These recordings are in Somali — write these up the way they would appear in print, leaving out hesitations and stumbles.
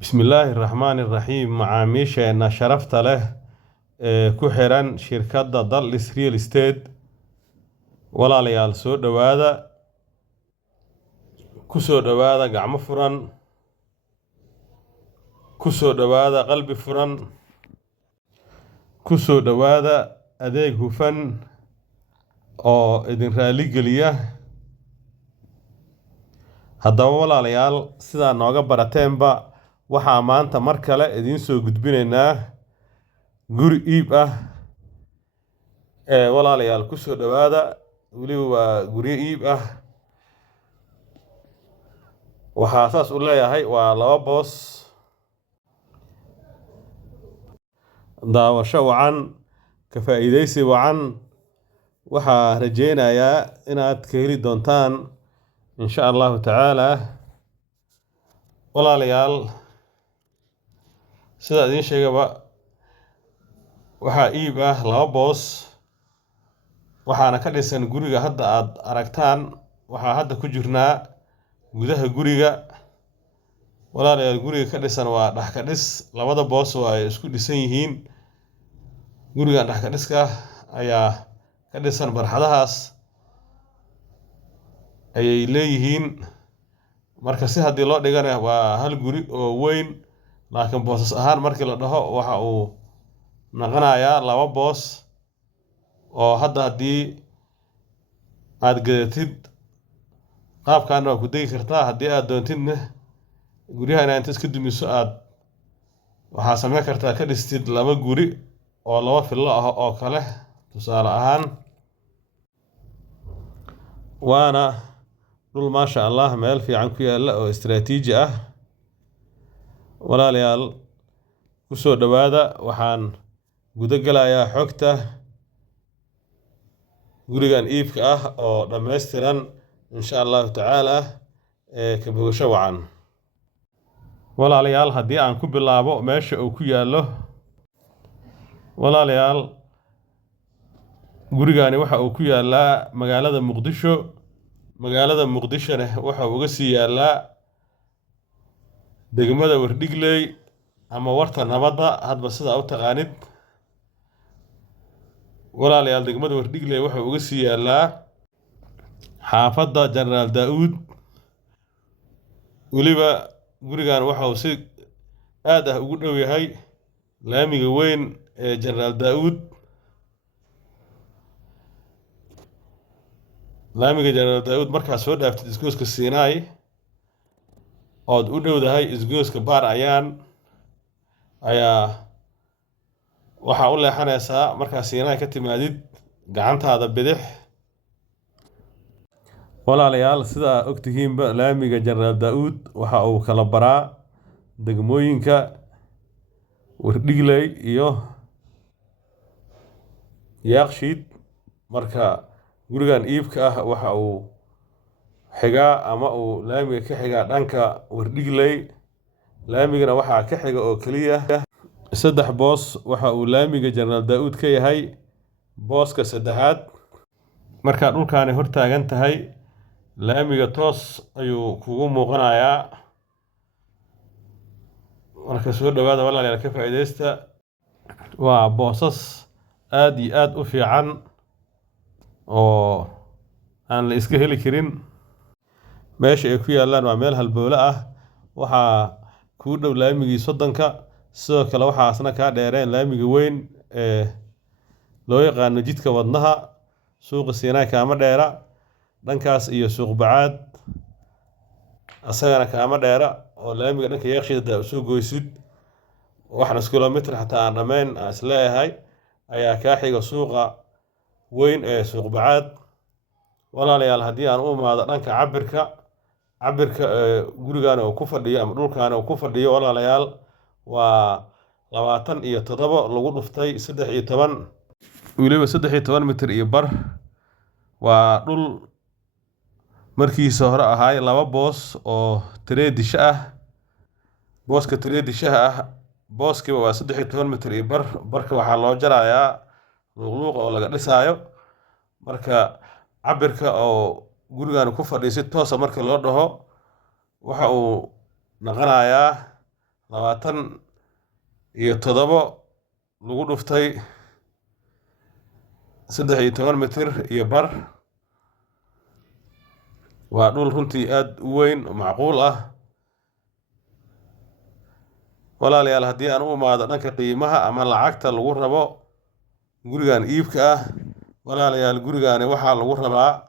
بسم الله الرحمن الرحيم معاميشنا شرفت له كحران شركة دالس ريال استيت ولا ليال سو دوادا كسو دوادا قعم فران كسو دوادا قلب فران كسو دوادا أديك هفن أو إذن رالي قليا هذا ولا ليال سيدا نوغا براتينبا waxaa maanta mar kale idiin soo gudbinaynaa guri iib ah walaalayaal ku soo dhawaada waliba waa guri iib ah waxaa saas u leeyahay waa laba boos daawasho wacan ka faa'iideysi wacan waxaa rajeynayaa inaad ka heli doontaan insha allahu tacaala walaalayaal sida idiin sheegaba waxaa iib ah laba boos waxaana ka dhisan guriga hadda aad aragtaan waxaa hadda ku jirnaa gudaha guriga walaalayaal guriga ka dhisan waa dhax ka dhis labada boos waa ay isku dhisan yihiin gurigan dhax ka dhiska ayaa ka dhisan barxadahaas ayay leeyihiin marka si haddii loo dhigana waa hal guri oo weyn laakiin boosas ahaan markii la dhaho waxa uu noqonayaa laba boos oo hadda haddii aad gadatid qaabkan waa ku degi kartaa haddii aad doontidna guryaha inaad inta iska dumiso aad waxaa samayn kartaa ka dhistid laba guri oo laba fillo ah oo kale tusaale ahaan waana dhul maasha allah meel fiican ku yaalla oo istiraatiiji ah walaalayaal ku soo dhawaada waxaan guda galayaa xogta gurigan iibka ah oo dhammaystiran insha allahu tacaala ka bogasho wacan walaalayaal haddii aan ku bilaabo meesha uu ku yaallo walaalayaal gurigani waxa uu ku yaallaa magaalada muqdishona waxa uu uga sii yaallaa degmada Wardhigley ama warta nabadda hadba sida u taqaanid walaalayaal degmada Wardhigley waxa uga sii yaallaa xaafadda Generaal Daawud waliba gurigan waxa uu si aad ah ugu dhow yahay laamiga weyn ee Generaal Daawud markaad soo dhaaftid isgooska Siinay ood u dhowdahay isgooska baar ayaa waxaa u leexanaysaa markaa Siinay ka timaadid gacantaada bidix walaalayaal sidaa ogtihiinba laamiga Generaal Daawud waxa uu kala baraa degmooyinka Wardhigley iyo Yaaqshiid marka gurigan iibka ah waxa uu xigaa ama uu laamiga ka xigaa dhanka Wardhigley laamigana waxaa ka xiga oo kaliya saddex boos waxa uu laamiga Generaal Daawud ka yahay booska saddexaad marka dhulkaani hor taagan tahay laamiga toos ayuu kugu muuqanayaa marka soo dhawaada walaalayaal ka faa'iideysta waa boosas aad iyo aad u fiican oo aan la iska heli karin meesha ay ku yaallaan waa meel halbowle ah waxaa kuu dhow laamigii soddonka sidoo kale waxaasna kaa dheereen laamiga weyn ee loo yaqaano jidka wadnaha suuqa Siinay kaama dheera dhankaas iyo suuq bacaad asagana kaama dheera oo laamiga dhanka Yaaqshiid u soo goysid wax nus kilomitir xataa aan dhammayn aan isleeyahay ayaa kaa xiga suuqa weyn ee suuq bacaad walaalayaal haddii aan u imaado dhanka cabirka gurigan uu ku fadhiyo ama dhulkan uu ku fadhiyo walaalayaal waa 27 lagu dhuftay 13 waliba 13 mitir iyo bar waa dhul markiisa hore ahaay laba boos oo tireedisha ah booska tireedishaha ah booskiiba waa 13 mitir iyo bar barka waxaa loo jarayaa luuq oo laga dhisaayo marka cabirka oo gurigan ku fadhiyo si toos ah marka loo dhaho waxa uu noqonayaa 27 lagu dhuftay 13 mitir iyo bar. waa dhul runtii aad u weyn oo macquul ah. walaalayaal haddii aan u imaado dhanka qiimaha ama lacagta lagu rabo gurigan iibka ah, walaalayaal gurigani waxaa lagu rabaa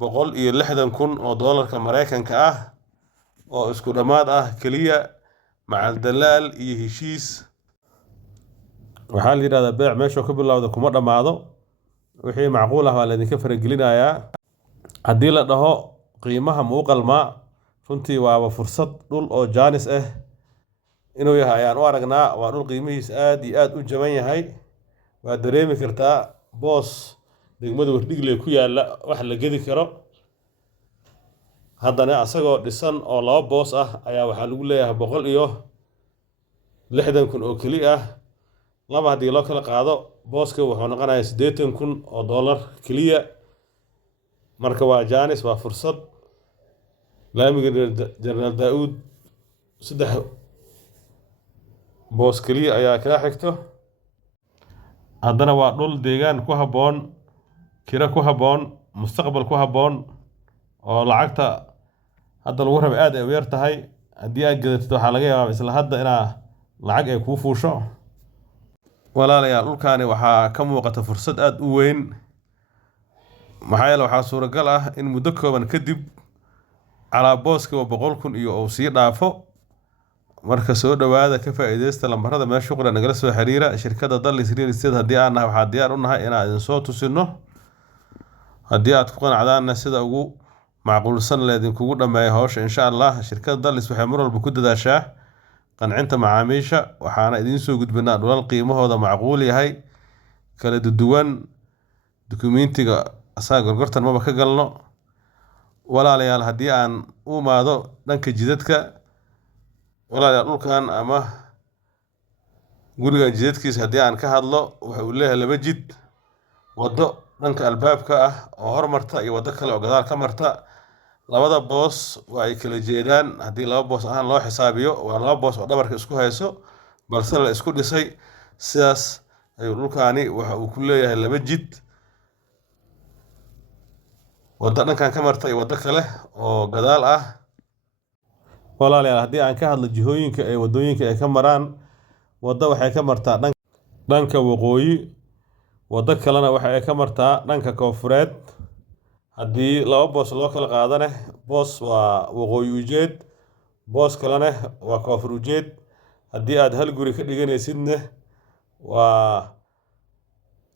160,000 oo doolarka Mareykanka ah oo isku dhammaad ah keliya macal dalaal iyo heshiis. waxaa la yidhahdaa beec meeshuu ka bilowda kuma dhammaado. wixii macquul ah waa laydinka faragelinayaa. haddii la dhaho qiimaha ma u qalmaa, runtii waaba fursad dhul oo jaanis ah inuu yahay ayaan u aragnaa. waa dhul qiimihiis aad iyo aad u jaban yahay. waad dareemi kartaa boos degmada Wardhigle ku yaalla wax la gedi karo. haddana asagoo dhisan oo 2 boos ah ayaa waxaa lagu leeyahay 160,000 oo keli ah. laba haddii loo kala qaado booska wuxuu noqonayaa 80,000 oo doolar keliya. marka waa jaanis, waa fursad. laamiga Jeneraal Daa'uud 3 boos keliya ayaa kaa xigto. haddana waa dhul deegaan ku habboon, kira ku habboon, mustaqbal ku habboon, oo lacagta hadda lagu raba aad ay u yar tahay. haddii aad gadatid waxaa laga yaabaa isla hadda inaa lacag ay kuu fuusho. walaalayaal dhulkaani waxaa ka muuqata fursad aad u weyn. maxaa yeele waxaa suuragal ah in muddo kooban kadib calaa booskiiba 100,000 iyo uu sii dhaafo. marka soo dhowaada, ka faa'iidaysta lambarada meesha shuqla nagala soo xiriira. shirkadda Dallis Real Estate haddii aan nahay waxaa diyaar u nahay inaan idin soo tusino. haddii aad ku qanacdaanna sida ugu macquulsan leedinkugu dhammeeya hawsha insha Allah. shirkadda Dallis waxay mar walba ku dadaashaa qancinta macaamiisha. waxaana idiin soo gudbinaa dhulal qiimahooda macquul yahay, kala duwan. dukumentiga asaga gorgortan maba ka galno. walaalayaal haddii aan u imaado dhanka jidadka, walaalayaal dhulkan ama gurigan jidadkiisa haddii aan ka hadlo, waxa uu leeyahay 2 jid. waddo dhanka albaabka ah oo hormarta iyo waddo kale oo gadaal ka marta. labada boos waa ay kala jeedaan. haddii 2 boos ahaan loo xisaabiyo waa 2 boos oo dhabarka isku hayso balse la isku dhisay. sidaas ayuu dhulkaani waxa uu ku leeyahay 2 jid. waddo dhankan ka marta iyo waddo kale oo gadaal ah. walaalayaal haddii aan ka hadlo jihooyinka ee waddooyinka ay ka maraan, waddo waxay ka martaa dhanka waqooyi, waddo kalena waxa ay ka martaa dhanka koonfureed. haddii 2 boos loo kala qaadane, boos waa waqooyi ujeed, boos kalena waa koonfur ujeed. haddii aad hal guri ka dhiganaysidna waa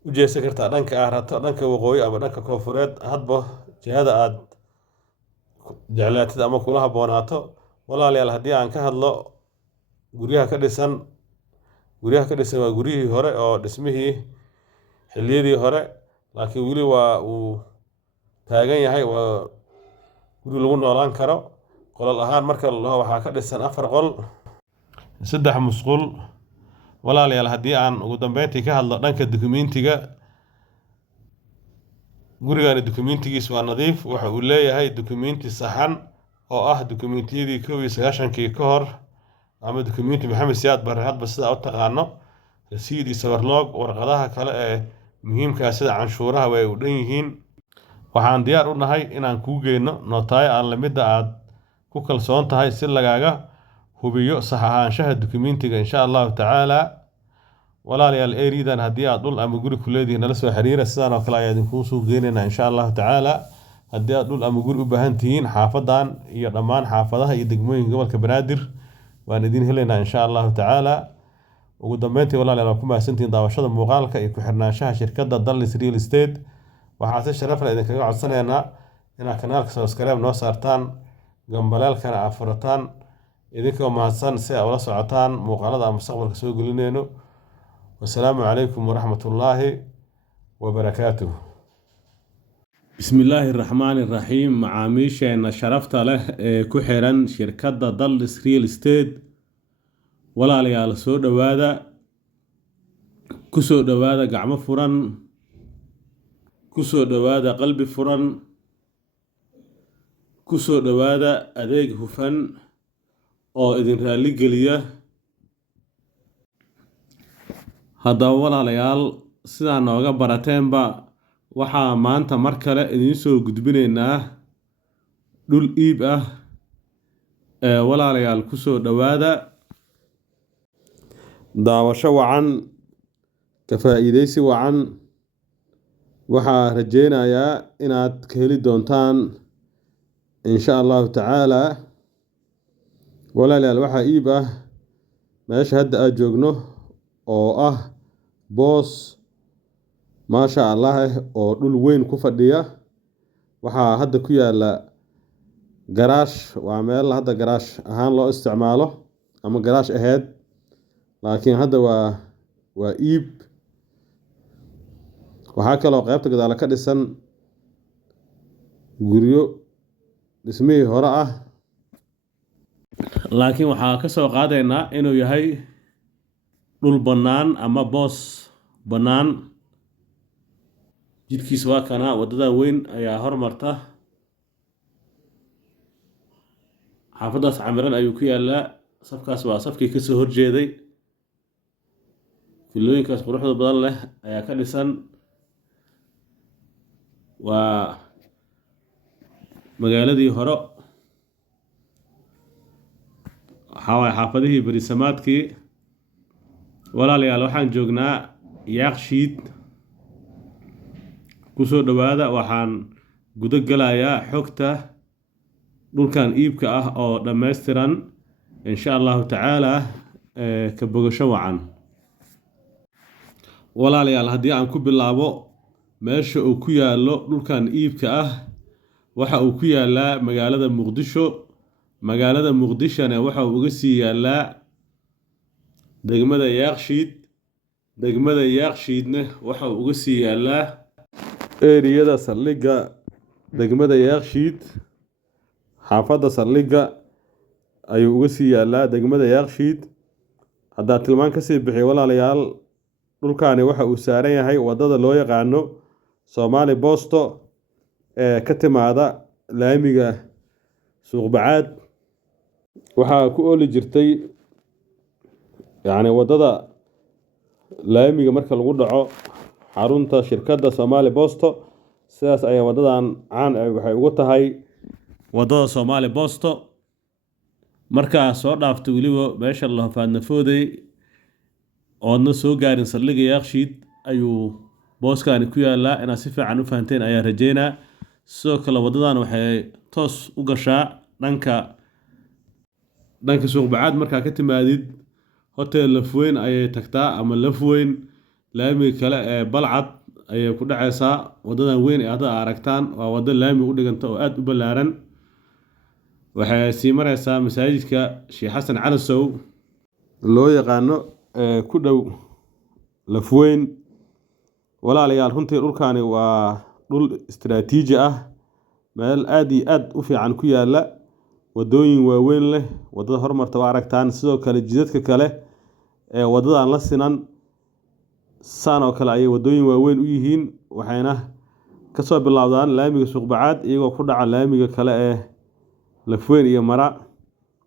u jeesan kartaa dhanka aad rabto, dhanka waqooyi ama dhanka koonfureed, hadba jihada aad jeclaatid ama kula habboonaato. walaalayaal haddii aan ka hadlo guryaha ka dhisan waa guryihii hore oo dhismihii xilliyadii hore, laakiin weli waa uu taagan yahay. waa guri lagu noolaan karo. qolal ahaan marka la dhaho waxaa ka dhisan 4 qol, 3 musqul. walaalayaal haddii aan ugu dambeyntii ka hadlo dhanka dukumentiga, gurigani dukumentigiis waa nadiif. waxa uu leeyahay dukumenti saxan oo ah dukumentiyadii 91 ka hor ama dukumenti Maxamed Siyaad Barre, hadba sidaa u taqaano. rasiid iyo sabarloog. warqadaha kale ee muhiimka sida canshuuraha way u dhan yihiin. waxaan diyaar u nahay inaan kuu geyno nootaayo aan lamida aad ku kalsoon tahay si lagaaga hubiyo sax ahaanshaha dukumentiga insha Allahu tacaala. walaalayaal eeridan haddii aad dhul ama guri ku leedihiin nala soo xiriira. sidaan oo kale ayaa idinkuu soo geynaynaa insha Allahu tacaala. haddii aad dhul ama guri u baahan tihiin xaafadan iyo dhammaan xaafadaha iyo degmooyinka gobolka Banaadir, waan idin helaynaa insha Allahu tacaala. ugu dambeyntii walaalayaal waa ku mahadsantihiin daawashada muuqaalka iyo ku xirnaanshaha shirkadda Dallis Real Estate. waxaa si sharaf leh idinkaga codsanaynaa inaad kanaalka subscribe noo saartaan, gambaleelkana aad furataan, idinkoo mahadsan si aad ula socotaan muuqaalada aan mustaqbalka soo gelinayno. والسلام عليكم ورحمة الله وبركاته. بسم الله الرحمن الرحيم. معاميشنا شرفت له كحرا شركة Dallis Real Estate. ولا ليال سود وادا كسود وادا قعم فرن كسود وادا قلب فرن كسود وادا أديك هفن أو إذن رالي قليه haddaba walaalayaal sidaa nooga barateenba waxaa maanta mar kale idiin soo gudbinaynaa dhul iib ah ee walaalayaal ku soo dhowaada daawasho wacan ka faa'iidaysi wacan waxaa rajaynayaa inaad ka heli doontaan insha allahu tacaala walaalayaal waxaa iib ah meesha hadda aad joogno oo ah boos maasha allah oo dhul weyn ku fadhiya waxaa hadda ku yaala garaash waa meel hadda garaash ahaan loo isticmaalo ama garaash aheyd laakiin hadda waa iib waxaa kaloo qaybta gadaala ka dhisan guryo dhismihii hore ah laakiin waxaa ka soo qaadaynaa inuu yahay dhul bannaan ama boos bannaan jidkiis waa kana waddadan weyn ayaa hormarta xaafaddaas camiran ayuu ku yaalaa safkaas waa safkii ka soo horjeeday filooyinkaas quruxda badan leh ayaa ka dhisan waa magaaladii hore waxaa waaye xaafadihii berisamaadkii walaalayaal waxaan joognaa Yaaqshiid kusoo dhowaada waxaan guda galayaa xogta dhulkan iibka ah oo dhammaystiran insha allahu tacaala ka bogasho wacan walaalayaal haddii aan ku bilaabo meesha uu ku yaallo dhulkan iibka ah waxa uu ku yaalaa magaalada muqdisho magaalada muqdishona waxa uu uga sii yaalaa degmada Yaaqshiid degmada Yaaqshiidna waxa uu uga sii yaalaa eriyada saldhigga degmada Yaaqshiid xaafadda saldhigga ayuu uga sii yaalaa degmada Yaaqshiid haddaa tilmaan ka sii bixiyo walaalayaal dhulkaani waxa uu saaran yahay waddada loo yaqaano Soomaali Boosto ee ka timaada laamiga Suuqbacaad waxaa ku ooli jirtay waddada laamiga marka lagu dhaco xarunta shirkadda Soomaali Boosto sidaas ayaa waddadan caan waxay ugu tahay waddada Soomaali Boosto markaa soo dhaafto weliba meesha la faadnafooday oodna soo gaarin saldhigga Yaaqshiid ayuu booskaani ku yaalaa inaad si fiican u fahanteen ayaa rajeynaa sidoo kale waddadan waxay toos u gashaa dhanka Suuqbacaad markaa ka timaadid hotel Lafweyn ayay tagtaa ama Lafweyn laamiga kale ee Balcad ayay ku dhacaysaa waddadan weyn ee hadda aragtaan waa waddo laami u dhiganta oo aad u ballaaran waxay sii maraysaa masaajidka Sheekh Xasan Calasow loo yaqaano ku dhow Lafweyn walaalayaal runtii dhulkaani waa dhul istiraatiiji ah meel aad iyo aad u fiican ku yaala waddooyin waaweyn leh waddada hormarta waa aragtaan sidoo kale jidadka kale ee waddadan la sinan saan oo kale ayay waddooyin waaweyn u yihiin waxayna ka soo bilowdaan laamiga Suuqbacaad iyagoo ku dhaca laamiga kale ee Lafweyn iyo Mara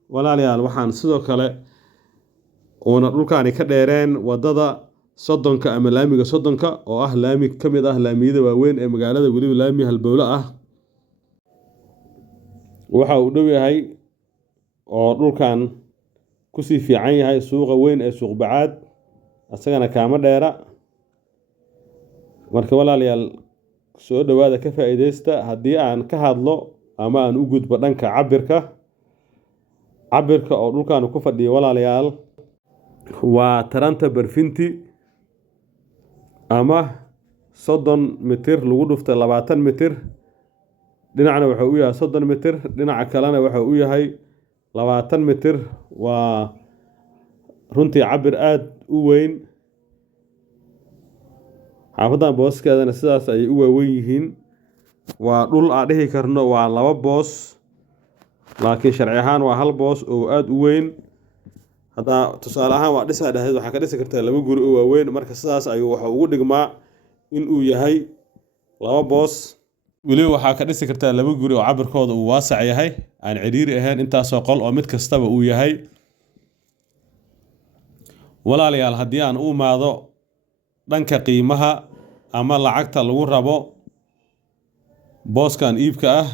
walaalayaal waxaan sidoo kale uuna dhulkaani ka dheereen waddada soddonka ama laamiga soddonka oo ah laami ka mid ah laamiyada waaweyn ee magaalada weliba laami halbowle ah waxa uu dhow yahay oo dhulkan kusii fiican yahay suuqa weyn ee Suuqbacaad asagana kaama dheera marka walaalayaal soo dhowaada ka faa'iidaysta haddii aan ka hadlo ama aan u gudbo dhanka cabirka oo dhulkan ku fadhiyo walaalayaal waa taranta barfinti ama 30 mitir lagu dhuftay 20 mitir dhinacna waxa uu yahay 30 mitir dhinaca kalena waxa uu yahay 20 mitir waa runtii cabir aad u weyn xaafadan booskeedana sidaas ayay u waaweyn yihiin waa dhul aan dhihi karno waa 2 boos laakiin sharci ahaan waa 1 boos oo aad u weyn hadda tusaale ahaan waa dhisaa dhahayd waxaa ka dhisi kartaa 2 guri oo waaweyn marka sidaas ayuu waxa ugu dhigmaa in uu yahay 2 boos weliba waxaa ka dhisi kartaa 2 guri oo cabirkooda uu waasac yahay aan ciriiri ahayn intaasoo qol oo mid kastaba uu yahay walaalayaal haddii aan u imaado dhanka qiimaha ama lacagta lagu rabo booskan iibka ah.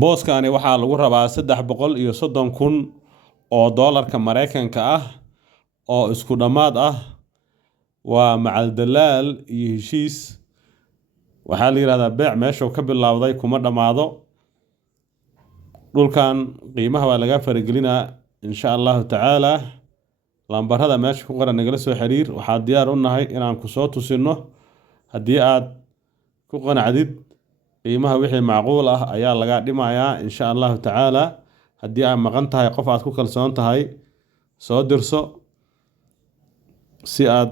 Booskani waxaa lagu rabaa 330,000 oo doolarka Mareykanka ah oo isku dhamaad ah. waa macal dalaal iyo heshiis. waxaa la yiraahdaa beec meeshuu ka bilowday kuma dhamaado. dhulkan qiimaha waa laga faragelinaa insha Allahu tacaala. lambarada meesha ku qoran nagala soo xiriir. waxaa diyaar u nahay inaan ku soo tusino. haddii aad ku qanacdid qiimaha wixii macquul ah ayaa laga dhimayaa insha Allahu tacaala. haddii aad maqan tahay qof aad ku kalsoon tahay soo dirso si aad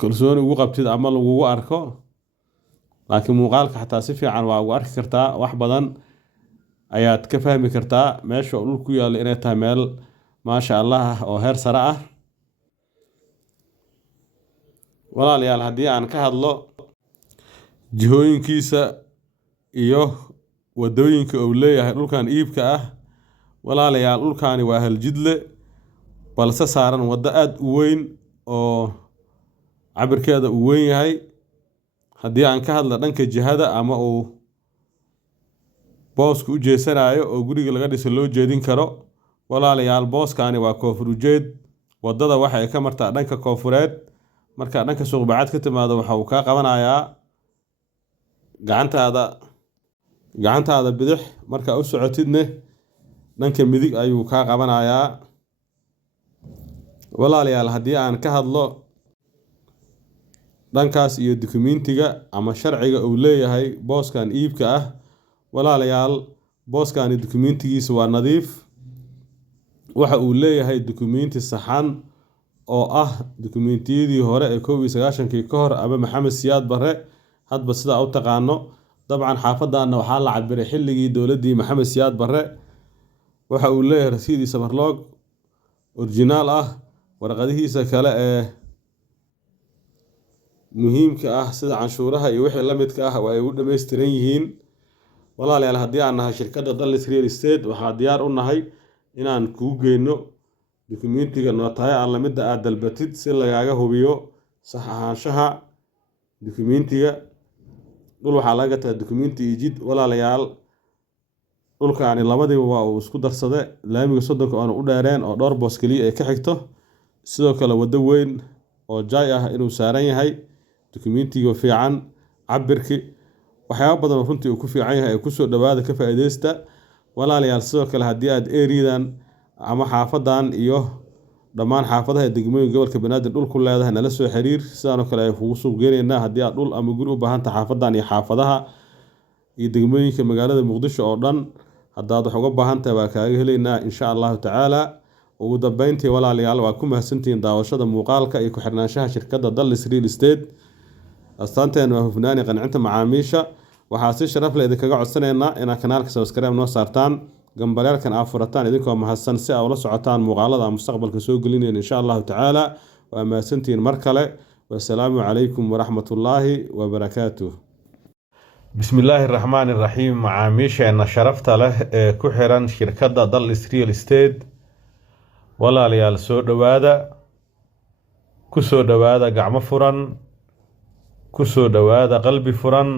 kalsooni ugu qabtid ama lagugu arko. laakiin muuqaalka xataa si fiican waa ugu arki kartaa. wax badan ayaad ka fahmi kartaa meesha uu dhulku yaallo inay tahay meel maasha Allah ah oo heer sare ah. walaalayaal haddii aan ka hadlo jihooyinkiisa iyo wadooyinka uu leeyahay dhulkan iibka ah. walaalayaal dhulkani waa hal jidle balse saaran waddo aad u weyn oo cabirkeeda uu weyn yahay. haddii aan ka hadlo dhanka jihada ama uu boosku u jeesanayo oo guriga laga dhiso loo jeedin karo. walaalayaal booskani waa koonfur ujeed. waddada waxay ka martaa dhanka koonfureed. marka dhanka suuq bacaad ka timaado waxa uu kaa qabanayaa gacantaada bidix. marka u socotidne dhanka midig ayuu kaa qabanayaa. walaalayaal haddii aan ka hadlo dhankaas iyo dukumentiga ama sharciga uu leeyahay booskan iibka ah. walaalayaal booskani dukumentigiisa waa nadiif. waxa uu leeyahay dukumenti saxan oo ah dukumentiyadii hore ee 1991 ka hor ama Maxamed Siyaad Barre hadba sida u taqaano. dabcan xaafadana waxaa la cabiray xilligii dowladii Maxamed Siyaad Barre. waxa uu leeyahay rasiidii safarloog original ah. warqadihiisa kale ee muhiimka ah sida canshuuraha iyo wixii la midka ah waa ay u dhameystiran yihiin. walaalayaal haddii aan nahay shirkadda Dallas Real Estate waxaa diyaar u nahay inaan kuu geyno dukumentiga nootaaya alla midda aad dalbatid si lagaaga hubiyo sax ahaanshaha dukumentiga. dhul waxaa laga gataa dukumenti iyo jid. walaalayaal dhulkaani labadiiba waa uu isku darsade. laamiga 30 oo u dheereen oo dhowr boos kaliya ay ka xigto. sidoo kale waddo weyn oo jaay ah inuu saaran yahay. dukumentiga fiican cabirki waxyaabo badan oo runtii uu ku fiican yahay ku soo dhawaada ka faa'iideysta. walaalayaal sidoo kale haddii aad eridan ama xaafadan iyo dhammaan xaafadaha degmooyinka gobolka Banaadir dhul ku leedahay nala soo xiriir. sidoo kale ay kugu suuq geenayna haddii aad dhul ama guri u baahan tahay xaafadan iyo xaafadaha iyo degmooyinka magaalada Muqdisho oo dhan haddaad wax uga baahan tahay waa kaaga helaynaa insha Allahu tacaala. ugu dambeyntii walaalayaal waa ku mahadsantihiin daawashada muuqaalka iyo ku xirnaanshaha shirkadda Dallas Real Estate. astaanteena waa hufnaani qancinta macaamiisha. waxaa si sharaf leh idinkaga codsanaynaa inaad kanaalka subscribe noo saartaan gambaleelkan aad furataan idinkoo mahadsan si aad ula socotaan muuqaalada mustaqbalka soo gelinayna insha Allahu tacaala. waa mahadsantihiin mar kale. wassalaamu calaykum waraxmatullaahi wabarakaatuh. bismillaahi raxmaani raxiim. macaamiisheena sharafta leh ee ku xiran shirkadda Dallas Real Estate. walaalayaal soo dhawaada. ku soo dhawaada gacmo furan. ku soo dhawaada qalbi furan.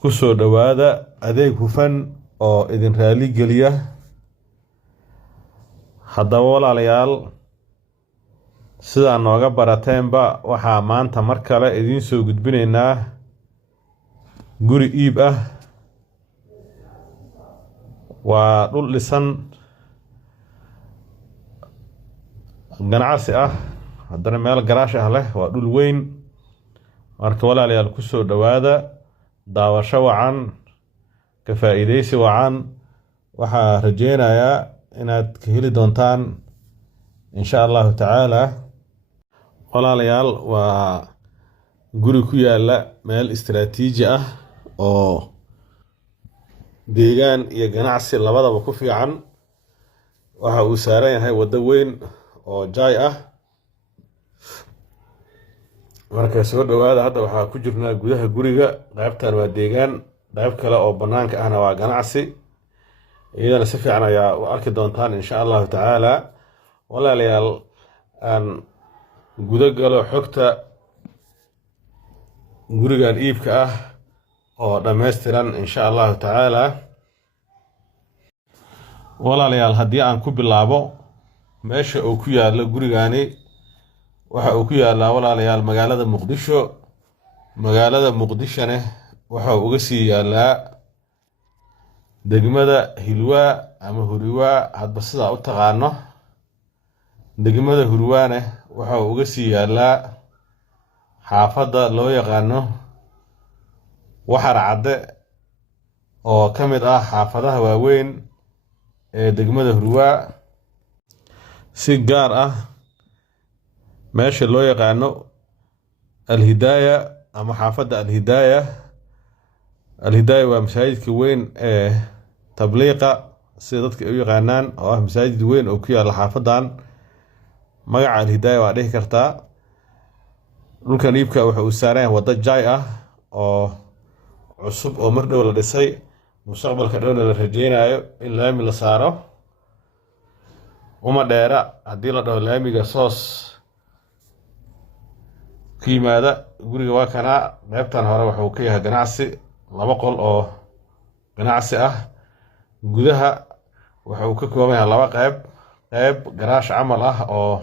ku soo dhawaada adeeg hufan oo idin raali geliya. haddaba walaalayaal sidaa nooga barateenba waxaa maanta mar kale idiin soo gudbinaynaa guri iib ah. waa dhul dhisan ganacsi ah haddana meel garaash ah leh. waa dhul weyn. marka walaalayaal ku soo dhawaada daawasho wacan ka faa'iideysi wacan. waxaa rajeynayaa inaad ka heli doontaan insha Allahu tacaala. walaalayaal waa guri ku yaala meel istiraatiiji ah oo deegaan iyo ganacsi labadaba ku fiican. waxa uu saaran yahay waddo weyn oo jaay ah. marka soo dhawaada. hadda waxaa ku jirnaa gudaha guriga. qaybtan waa deegaan. qayb kale oo banaanka ahna waa ganacsi. iyadana si fiican ayaa u arki doontaan insha Allahu tacaala. walaalayaal aan guda galo xogta gurigan iibka ah oo dhammaystiran insha allahu tacaala. walaalayaal haddii aan ku bilaabo meesha uu ku yaallo gurigani, waxa uu ku yaallaa walaalayaal magaalada muqdisho. magaalada muqdishone waxa uu uga sii yaallaa degmada hilwaa ama huriwaa, hadba sidaa u taqaano. degmada hurwaane waxa uu uga sii yaallaa xaafadda loo yaqaano waxar cadde, oo ka mid ah xaafadaha waaweyn ee degmada hurwaa. si gaar ah meesha loo yaqaano alhidaaya ama xaafadda alhidaaya. alhidaaya waa masaajidka weyn ee tabliiqa sida dadka u yaqaanaan, oo ah masaajid weyn oo ku yaalla xaafadan. magaca alhidaaya waa dhihi kartaa. dhulkan iibka waxa uu saaran yahay waddo jaay ah oo cusub oo mar dhow la dhisay, mustaqbalka dhowna la rajeynayo in laami la saaro. uma dheera haddii la dhaho laamiga soos ku yimaada. guriga waa kanaa, qaybtan hore waxa uu ka yahay ganacsi, 2 qol oo ganacsi ah. gudaha waxa uu ka kooban yahay 2 qayb. qayb garaash camal ah oo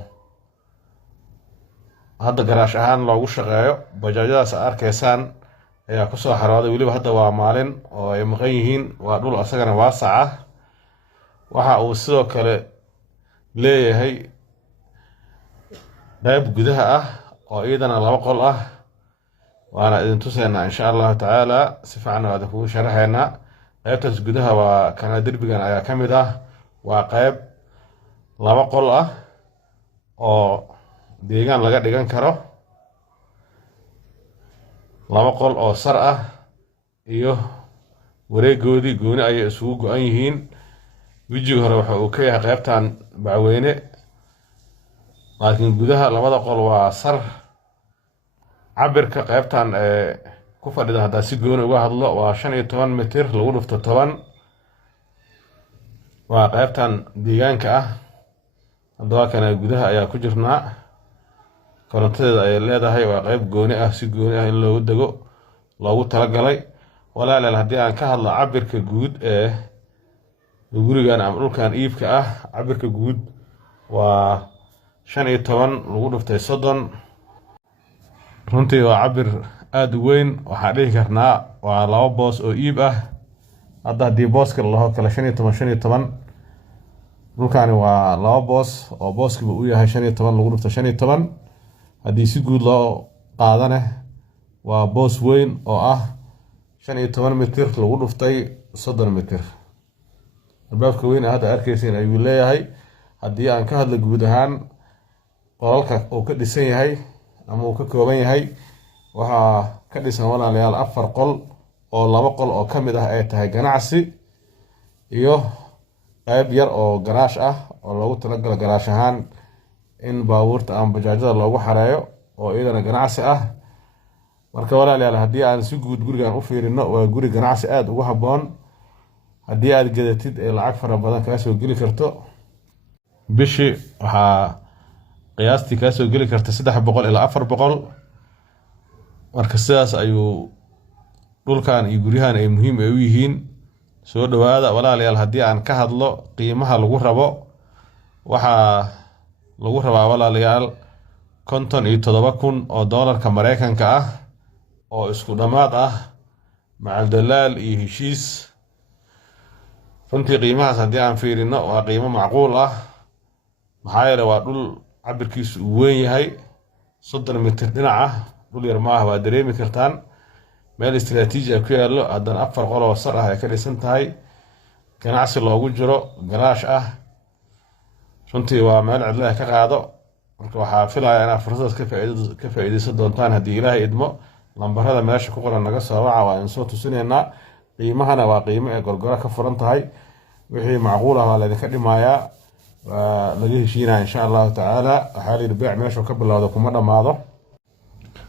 hadda garaash ahaan loogu shaqeeyo. bajaajyadaas aad arkaysaan ayaa kusoo xarooday, weliba hadda waa maalin oo ay maqan yihiin. waa dhul asagana waasac ah. waxa uu sidoo kale leeyahay qayb gudaha ah oo iyadana 2 qol ah. waana idin tusaynaa insha allahu tacaala, si fiican waa idin kugu sharaxaynaa. qaybtaas gudaha waa kana derbigan ayaa ka mid ah. waa qayb 2 qol ah oo deegaan laga dhigan karo. 2 qol oo sar ah iyo wareegoodii gooni ayay isugu go-an yihiin. wejiga hore waxa uu ka yahay qaybtan bacweyne, laakiin gudaha 2 qol waa sar. cabirka qaybtan ku fadhida haddaa si gooni uga hadlo waa 15 mitir lagu dhufto 10. waa qaybtan deegaanka ah. haddaba kana gudaha ayaa ku jirnaa. korontadeeda ayay leedahay. waa qayb gooni ah, si gooni ah in loogu dego loogu talagalay. walaalayaal haddii aan ka hadlo cabirka guud ee gurigan ama dhulkan iibka ah, cabirka guud waa 15 lagu dhuftay 30. runtii waa cabir aad u weyn. waxaan dhihi karnaa waa 2 boos oo iib ah. hadda haddii booska la dhaho kale 15 dhulkani waa 2 boos oo booskiba uu yahay 15 lagu dhufto 15. haddii si guud loo qaadane waa boos weyn oo ah 15 mitir lagu dhuftay 30 mitir. albaabka weyn ee hadda arkaysiin ayuu leeyahay. haddii aan ka hadlo guud ahaan qolalka uu ka dhisan yahay ama uu ka kooban yahay, waxaa ka dhisan walaalayaal 4 qol oo 2 qol oo ka mid ah ay tahay ganacsi, iyo qayb yar oo garaash ah oo loogu talagalo garaash ahaan in baabuurta ama bajaajada loogu xareeyo, oo iyadana ganacsi ah. marka walaalayaal haddii aan si guud gurigan u fiirino, waa guri ganacsi aad ugu habboon. haddii aad gadatid ee lacag fara badan kaa soo geli karto. bishii waxaa qiyaastii kaa soo geli karta 300 ilaa 400. marka sidaas ayuu dhulkan iyo guryahan ay muhiim u yihiin. soo dhawaada walaalayaal. haddii aan ka hadlo qiimaha lagu rabo, waxaa lagu rabaa walaalayaal 57,000 oo doolarka Mareykanka ah, oo isku dhammaad ah macal dalaal iyo heshiis. runtii qiimahaas haddii aan fiirino waa qiimo macquul ah, maxaa yeelay waa dhul cabirkiisu uu weyn yahay, 30 mitir dhinac ah. dhul yar maaha, waa dareemi kartaan. meel istiraatiiji ah ku yaallo, haddana 4 qol oo sar ah ay ka dhisan tahay, ganacsi loogu jiro, garaash ah. runtii waa meel cidla ka qaado. marka waxaa filayaa inaad fursadaas ka faa'iidaysan doontaan haddii ilaahay idmo. lambarada meesha ku qoran naga soo waca, waa in soo tusinaynaa. qiimahana waa qiimo ee gorgoro ka furan tahay. wixii macquul ah waa laydinka dhimayaa, waa laga heshiinaya insha allahu tacaala. waxaa layidhi beec meeshuu ka bilowda kuma dhammaado.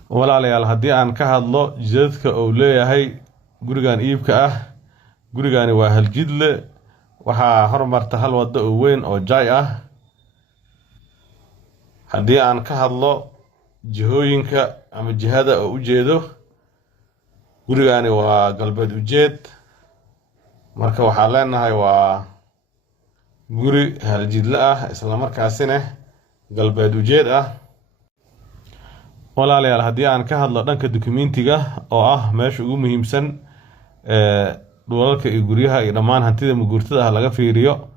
walaalayaal haddii aan ka hadlo jidadka uu leeyahay gurigan iibka ah, gurigani waa hal jidle. waxaa hormarta hal waddo oo weyn oo jaay ah. haddii aan ka hadlo jihooyinka ama jihada oo ujeedo gurigaani waa galbeed ujeed, marka waxaan leenahay waa guri haljidle ah isla markaasina galbeed ujeed ah. walaalayaal haddii aan ka hadlo dhanka dukumentiga oo ah meesha ugu muhiimsan dhulalka iyo guryaha iyo dhammaan hantida maguurtada ah laga fiiriyo,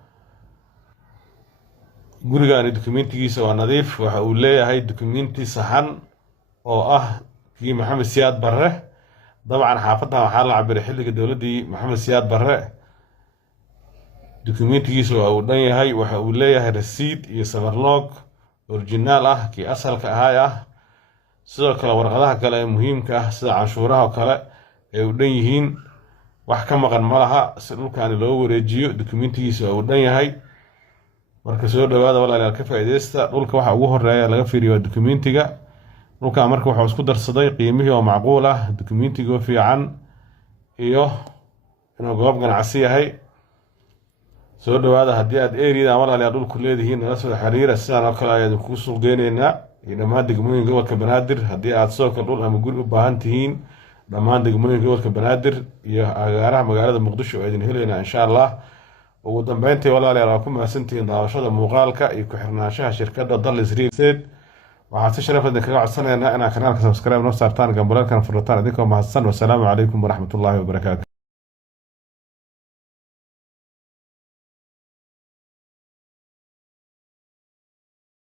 gurigaani dukumentigiisa waa nadiif. waxa uu leeyahay dukumenti saxan oo ah kii maxamed siyaad barre. dabcan xaafadan waxaa la cabiray xilliga dowladdii maxamed siyaad barre. dukumentigiisa waa uu dhan yahay. waxa uu leeyahay rasiid iyo sabarloog originaal ah kii asalka ahaay ah. sidoo kale warqadaha kale ee muhiimka ah sida canshuuraha oo kale ay u dhan yihiin, wax ka maqan ma laha. si dhulkaani loo wareejiyo dukumentigiisa waa uu dhan yahay. marka soo dhawaada walaalayaal ka faa'iideysta. dhulka waxa ugu horeeya laga fiiriyo waa dukumentiga. dhulka marka wuxuu isku darsaday qiimihii oo macquul ah, dukumentiga oo fiican, iyo inuu goob ganacsi yahay. soo dhawaada haddii aad eriyada walaalayaal dhulku leedihiin nala soo xiriira, sidaan oo kale ayaan kugu suuq geynaynaa iyo dhammaan degmooyinka gobolka Banaadir. haddii aad sidoo kale dhul ama guri u baahan tihiin dhammaan degmooyinka gobolka Banaadir iyo agaaraha magaalada Muqdisho oo idin helaynaa insha Allah. ugu dambeyntii walaalayaal waa ku mahadsantihiin daawashada muuqaalka iyo ku xirnaanshaha shirkadda Dallas Real Estate. waxaan si sharaf leh kaga codsanaynaa inaad kanaalka subscribe noo saartaan, gambalaalkana furataan. idinkoo mahadsan. wassalaamu calaykum waraxmatullaahi wabarakaatu.